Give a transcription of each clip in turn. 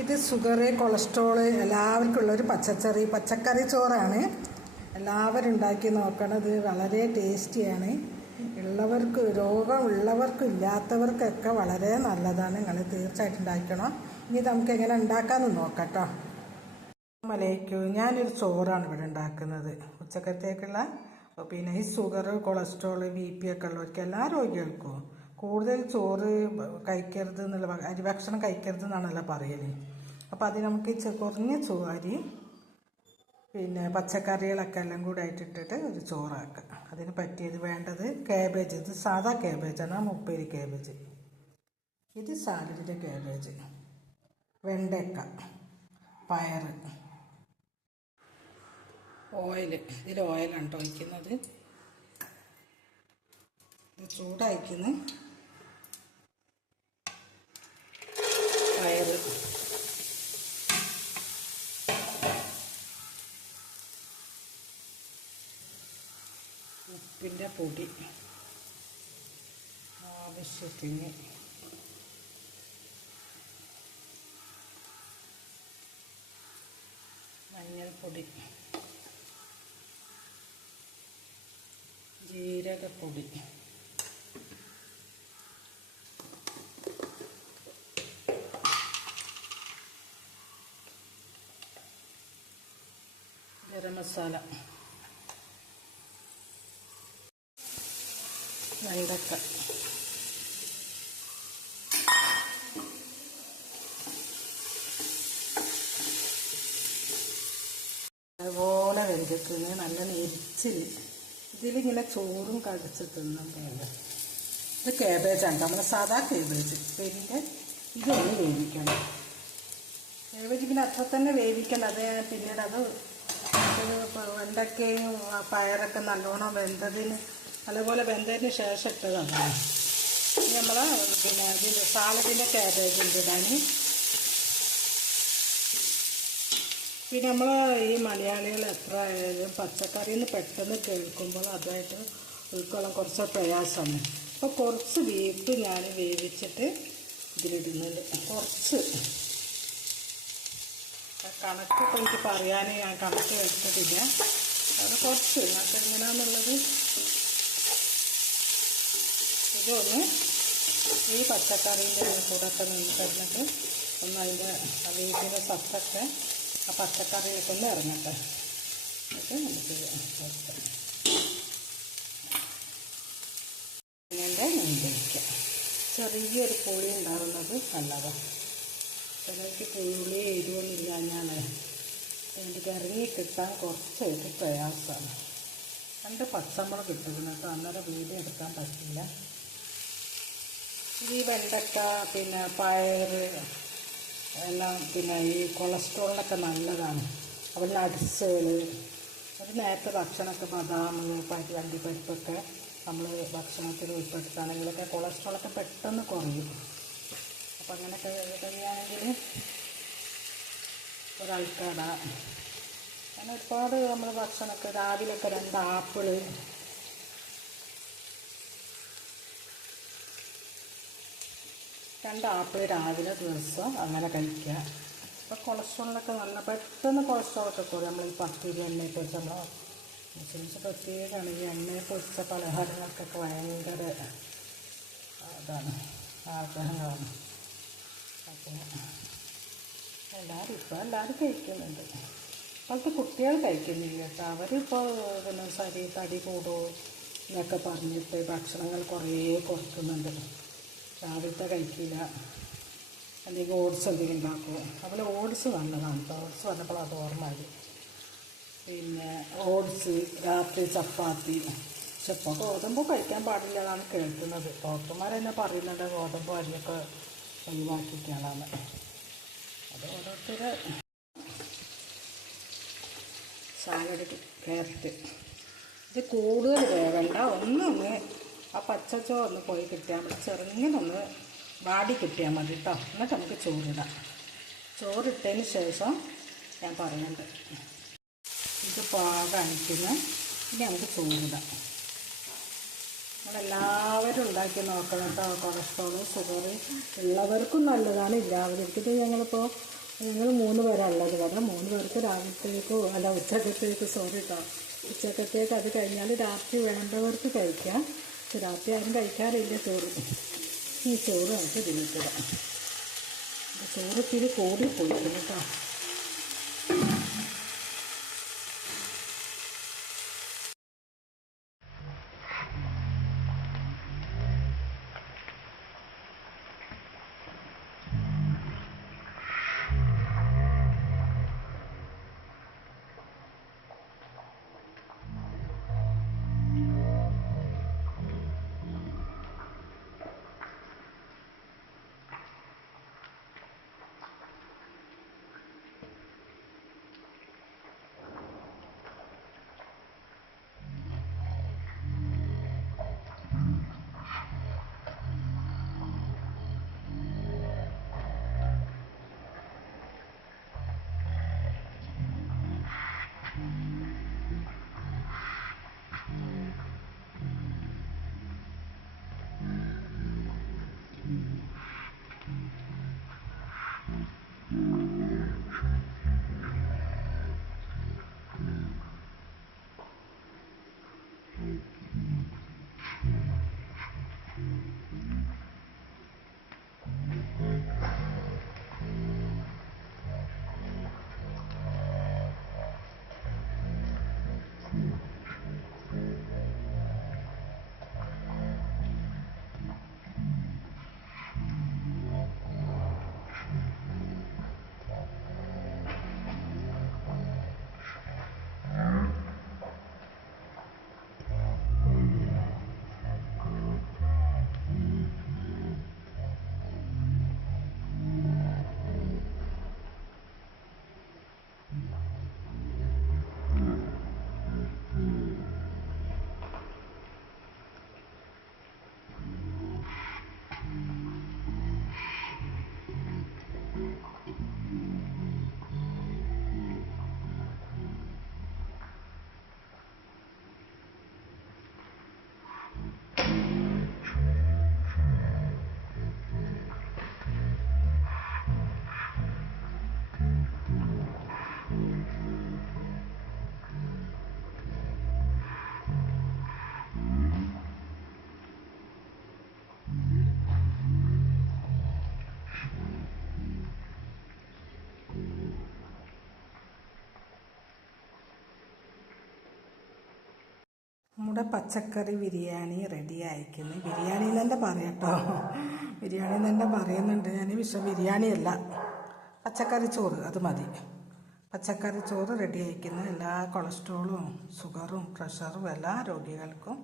ഇത് sugar cholesterol എല്ലാവർക്കും ഉള്ളൊരു പച്ചക്കറി പച്ചക്കറി ചോറാണ്. എല്ലാവരും ഉണ്ടാക്കി നോക്കണത് വളരെ ടേസ്റ്റിയാണ്. ഉള്ളവർക്ക് രോഗം ഉള്ളവർക്കും ഇല്ലാത്തവർക്കൊക്കെ വളരെ നല്ലതാണ്. നിങ്ങൾ തീർച്ചയായിട്ടും ഉണ്ടാക്കണം. ഇനി നമുക്ക് എങ്ങനെ ഉണ്ടാക്കാമെന്ന് നോക്കട്ടോ മലയ്ക്കും ഞാനൊരു ചോറാണ് ഇവിടെ ഉണ്ടാക്കുന്നത്. ഉച്ചക്കത്തേക്കുള്ള പിന്നെ ഈ ഷുഗർ കൊളസ്ട്രോൾ ബി പി ഒക്കെ ഉള്ളവർക്ക് എല്ലാ രോഗികൾക്കും കൂടുതൽ ചോറ് കഴിക്കരുത് എന്നുള്ള അരി ഭക്ഷണം കഴിക്കരുത് എന്നാണല്ലോ പറയൽ. അപ്പോൾ അത് നമുക്ക് കുറഞ്ഞ ചോറ് അരി പിന്നെ പച്ചക്കറികളൊക്കെ എല്ലാം കൂടെ ആയിട്ട് ഇട്ടിട്ട് ഒരു ചോറാക്കുക അതിന് പറ്റിയത് വേണ്ടത് കാബേജ് ഇത് സാധാ കാബേജാണ് മുപ്പേരി കാബേജ് ഇത് സാലഡിന്റെ കാബേജ് വെണ്ടയ്ക്ക പയർ ഓയിൽ ഇതിൽ ഓയിലാണ് ഒഴിക്കുന്നത്. ഇത് പൊടി ആവശ്യത്തിന്. മഞ്ഞൾപ്പൊടി. ജീരകപ്പൊടി. ഗരം മസാല. വെണ്ടക്ക അതുപോലെ വെഞ്ചത്തിന് നല്ല നെരിച്ചിൽ ഇതിലിങ്ങനെ ചോറും കടിച്ച് തിന്നും വേണ്ട. ഇത് കേബേജാണ് നമ്മുടെ സാധാ കേബേജ് പിന്നെ ഇതൊന്ന് വേവിക്കണം. കേബേജ് പിന്നെ അത്ര തന്നെ വേവിക്കണം അത് പിന്നീട് അത് വെണ്ടക്കയും പയറൊക്കെ നല്ലോണം വെന്തതിന് അതുപോലെ വെന്തതിന് ശേഷം ഇട്ടതാണ്. നമ്മൾ പിന്നെ ഇതിന്റെ സാലഡിന്റെ കാബേജ് ഉണ്ട് ഇടാൻ പിന്നെ നമ്മൾ ഈ മലയാളികൾ എത്ര ആയാലും പച്ചക്കറി എന്ന് പെട്ടെന്ന് കേൾക്കുമ്പോൾ അതായിട്ട് ഉൾക്കൊള്ളാൻ കുറച്ച് പ്രയാസമാണ്. അപ്പോൾ കുറച്ച് ബീഫ് ഞാൻ വേവിച്ചിട്ട് ഇതിലിടുന്നുണ്ട്. കുറച്ച്. കണക്ക് കണക്കൊക്കെ എനിക്ക് പറയാനേ ഞാൻ കണക്ക് എടുത്തിട്ടില്ല. അത് കുറച്ച്. നിങ്ങൾക്ക് എങ്ങനെയാണെന്നുള്ളത് ഇതൊന്ന് ഈ പച്ചക്കറീന്റെ കൂടെ ഒക്കെ നിന്ന് ഒന്ന് അതിന്റെ വീട്ടിന്റെ സത്തൊക്കെ ആ പച്ചക്കറിയിലൊക്കെ ഒന്ന് ഇറങ്ങട്ടെ. എന്നിട്ട് നമുക്ക് വെക്കാം ഇങ്ങനെ ചെറിയൊരു പുളി ഉണ്ടാകുന്നത് നല്ലതാണ് ചിലർക്ക് പുളി ഞാൻ എനിക്ക് ഇറങ്ങി കിട്ടാൻ കുറച്ചായിട്ട് പ്രയാസമാണ്. രണ്ട് പച്ചമുളക് കിട്ടുന്നത് കേട്ടോ അന്നേരം വീട് എടുക്കാൻ പറ്റില്ല. ഈ വെണ്ടക്ക പിന്നെ പയർ എല്ലാം പിന്നെ ഈ കൊളസ്ട്രോളിനൊക്കെ നല്ലതാണ്. അപ്പോൾ നട്സുകൾ ഒരു നേരത്തെ ഭക്ഷണമൊക്കെ ബദാം പരി അണ്ടിപ്പരിപ്പൊക്കെ നമ്മൾ ഭക്ഷണത്തിൽ ഉൾപ്പെടുത്തുകയാണെങ്കിലൊക്കെ കൊളസ്ട്രോളൊക്കെ പെട്ടെന്ന് കുറയും. അപ്പോൾ അങ്ങനെയൊക്കെ കഴിയുകയാണെങ്കിൽ ഒരാൾക്കട. അങ്ങനെ ഒരുപാട് നമ്മൾ ഭക്ഷണമൊക്കെ രാവിലെയൊക്കെ രണ്ട് ആപ്പിൾ രണ്ട് ആപ്പിൾ രാവിലെ ദിവസം അങ്ങനെ കഴിക്കുക. അപ്പോൾ കൊളസ്ട്രോളിനൊക്കെ നല്ല പെട്ടെന്ന് കൊളസ്ട്രോളൊക്കെ കുറയും നമ്മൾ ഈ പത്തിരി എണ്ണയിൽ പൊരിച്ച നമ്മൾ മുസ്ലിംസ് പ്രത്യേകമാണ് ഈ എണ്ണയിൽ പൊരിച്ച പലഹാരങ്ങൾക്കൊക്കെ ഭയങ്കര അതാണ് ആഗ്രഹങ്ങളാണ്. അപ്പോൾ എല്ലാവരും ഇപ്പോൾ എല്ലാവരും കഴിക്കുന്നുണ്ട്. ഇപ്പോഴത്തെ കുട്ടികൾ കഴിക്കുന്നില്ല കേട്ടോ. അവരിപ്പോൾ പിന്നെ ശരീര തടി കൂടുമോ എന്നൊക്കെ പറഞ്ഞിട്ട് ഭക്ഷണങ്ങൾ കുറേ കുറക്കുന്നുണ്ട്. രാവിലത്തെ കഴിക്കില്ല. അല്ലെങ്കിൽ ഓട്സ് എന്തെങ്കിലും ഉണ്ടാക്കും അതുപോലെ ഓട്സ് നല്ലതാണ് ഓട്സ് വന്നപ്പോൾ അത് ഓർമ്മയായി പിന്നെ ഓട്സ് രാത്രി ചപ്പാത്തി. ഇപ്പോൾ ഗോതമ്പ് കഴിക്കാൻ പാടില്ല എന്നാണ് കേൾക്കുന്നത്. ഡോക്ടർമാർ തന്നെ പറയുന്നുണ്ട് ഗോതമ്പ് അരിയൊക്കെ ഒഴിവാക്കിക്കാനാണ് അത് ഓരോരുത്തർ സാലഡ് ക്യാരറ്റ്. ഇത് കൂടുതൽ വേവണ്ട. ഒന്നൊന്ന് ആ പച്ചച്ചോറ് പോയി കിട്ടിയാൽ മതി. ചെറുങ്ങനൊന്ന് വാടി കിട്ടിയാൽ മതി കേട്ടോ എന്നിട്ട് നമുക്ക് ചോറിടാം. ചോറിട്ടതിന് ശേഷം ഞാൻ പറയുന്നുണ്ട് ഇത് പാകാണിക്കുന്നു ഇനി നമുക്ക് ചോറിടാം. നമ്മളെല്ലാവരും ഉണ്ടാക്കി നോക്കണം കേട്ടോ കൊളസ്ട്രോളും ഷുഗർ ഉള്ളവർക്കും നല്ലതാണ്. ഇല്ലാത്തവർക്കിത് ഞങ്ങളിപ്പോൾ ഞങ്ങൾ മൂന്ന് പേരാണുള്ളത് കാരണം മൂന്ന് പേർക്ക് രാവിലത്തേക്കോ അല്ല ഉച്ചക്കത്തേക്കോ സോറി കേട്ടോ ഉച്ചക്കത്തേക്ക് അത് കഴിഞ്ഞാൽ രാത്രി വേണ്ടവർക്ക് കഴിക്കാം. രാത്രി ആരും കഴിക്കാറില്ല ചോറ്. ഈ ചോറ് നമുക്ക് ഇതിലിട്ടിടാം ചോറ് ഇത്തിരി കൂടി പോയിട്ടുണ്ട് കേട്ടോ. നമ്മുടെ പച്ചക്കറി ബിരിയാണി റെഡി ആയിക്കുന്നു. ബിരിയാണി തന്നെ പറയട്ടോ ബിരിയാണി തന്നെ പറയുന്നുണ്ട്? ഞാൻ വിശ്വ ബിരിയാണിയല്ല പച്ചക്കറി ചോറ് അത് മതി. പച്ചക്കറി ചോറ് റെഡി ആയിക്കുന്നു. എല്ലാ കൊളസ്ട്രോളും ഷുഗറും പ്രഷറും എല്ലാ രോഗികൾക്കും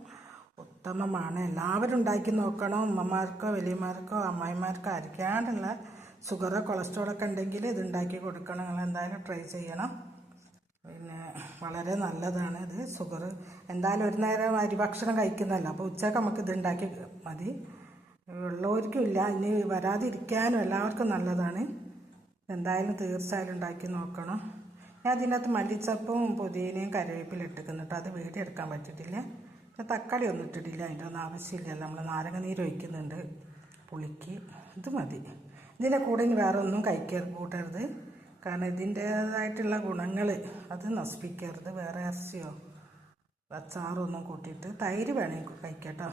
ഉത്തമമാണ്. എല്ലാവരും ഉണ്ടാക്കി നോക്കണം. ഉമ്മമാർക്കോ വലിയമാർക്കോ അമ്മായിമാർക്കോ ആയിരിക്കാണ്ടുള്ള ഷുഗറോ കൊളസ്ട്രോളൊക്കെ ഉണ്ടെങ്കിൽ ഇത് ഉണ്ടാക്കി കൊടുക്കണം. നിങ്ങൾ എന്തായാലും ട്രൈ ചെയ്യണം. പിന്നെ വളരെ നല്ലതാണ് ഇത്. ഷുഗർ എന്തായാലും ഒരു നേരം അരി ഭക്ഷണം കഴിക്കുന്നതല്ല. അപ്പോൾ ഉച്ചയ്ക്ക് നമുക്ക് ഇത് ഉണ്ടാക്കി മതി. ഉള്ളവർക്കും ഇല്ല. ഇനി വരാതിരിക്കാനും എല്ലാവർക്കും നല്ലതാണ്. എന്തായാലും തീർച്ചയായും ഉണ്ടാക്കി നോക്കണം. ഞാൻ അതിനകത്ത് മല്ലിച്ചപ്പും പുതിയനയും കറിവേപ്പിലും ഇട്ടിക്കുന്നു കേട്ടോ. അത് വീടിയെടുക്കാൻ പറ്റിയിട്ടില്ല. പിന്നെ തക്കാളി ഒന്നും ഇട്ടിട്ടില്ല. അതിന്റെ ഒന്നും ആവശ്യമില്ല. നമ്മൾ നാരങ്ങ നീര് ഒഴിക്കുന്നുണ്ട് പുളിക്ക്. ഇത് മതി. ഇതിന്റെ കൂടെ ഇനി വേറെ ഒന്നും കഴിക്കരുത്. കൂട്ടരുത്. കാരണം ഇതിന്റേതായിട്ടുള്ള ഗുണങ്ങൾ അത് നശിപ്പിക്കരുത്. വേറെ ഇറച്ചിയോ അച്ചാറൊന്നും കൂട്ടിയിട്ട് തൈര് വേണമെങ്കിൽ കഴിക്കട്ടോ.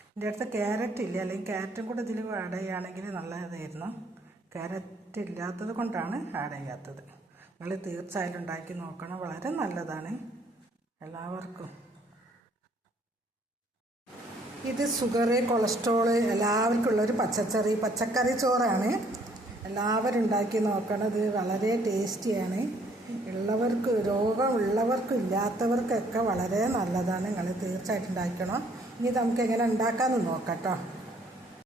എന്റെ അടുത്ത് ക്യാരറ്റ് ഇല്ല? അല്ലെങ്കിൽ ക്യാരറ്റും കൂടെ ഇതിൽ ആഡ് ചെയ്യുകയാണെങ്കിൽ നല്ലതായിരുന്നു. ക്യാരറ്റ് ഇല്ലാത്തത് കൊണ്ടാണ് ആഡ് ചെയ്യാത്തത്. നിങ്ങൾ തീർച്ചയായും ഉണ്ടാക്കി നോക്കണം. വളരെ നല്ലതാണ്. എല്ലാവർക്കും. ഇത് ഷുഗർ കൊളസ്ട്രോൾ എല്ലാവർക്കും ഉള്ളൊരു പച്ചക്കറി. പച്ചക്കറി ചോറാണ്. എല്ലാവരും ഉണ്ടാക്കി നോക്കണം ഇത് വളരെ ടേസ്റ്റിയാണ്. ഉള്ളവർക്ക് രോഗമുള്ളവർക്കും ഇല്ലാത്തവർക്കൊക്കെ വളരെ നല്ലതാണ്. നിങ്ങൾ തീർച്ചയായിട്ടും ഉണ്ടാക്കണം. ഇനി നമുക്ക് എങ്ങനെ ഉണ്ടാക്കാമെന്ന് നോക്കാം കേട്ടോ.